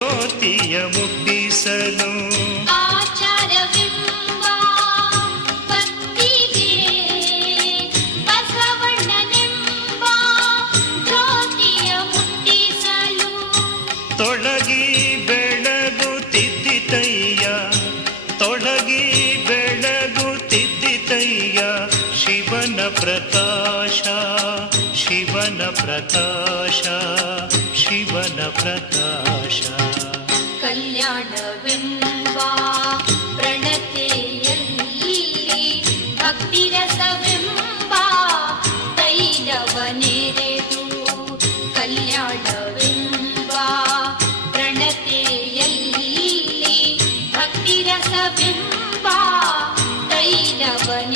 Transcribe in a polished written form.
ಜ್ಯೋತಿಯ ಮುಟ್ಟಿಸಲು ಆಚಾರವೆಂಬ ಭಕ್ತಿಗೆ ಬಸವಣ್ಣನೆಂಬ ಜ್ಯೋತಿಯ ಮುಟ್ಟಿಸಲು ತೊಳಗಿ ಬೆಳಗುತ್ತಿದ್ದಿತಯ್ಯ, ತೊಳಗಿ ಬೆಳಗುತ್ತಿದ್ದಿತಯ್ಯ ಶಿವನ ಪ್ರಕಾಶ, ಶಿವನ ಪ್ರಕಾಶ, ಶಿವನ ಪ್ರಕಾಶ. ಕಲ್ಯಾಣವೆಂಬ ಪ್ರಣತೆಯಲ್ಲಿ ಭಕ್ತಿರಸವೆಂಬ ತೈಲವನೆರೆದು, ಕಲ್ಯಾಣವೆಂಬ ಪ್ರಣತೆಯಲ್ಲಿ ಭಕ್ತಿರಸವೆಂಬ ತೈಲವನೆ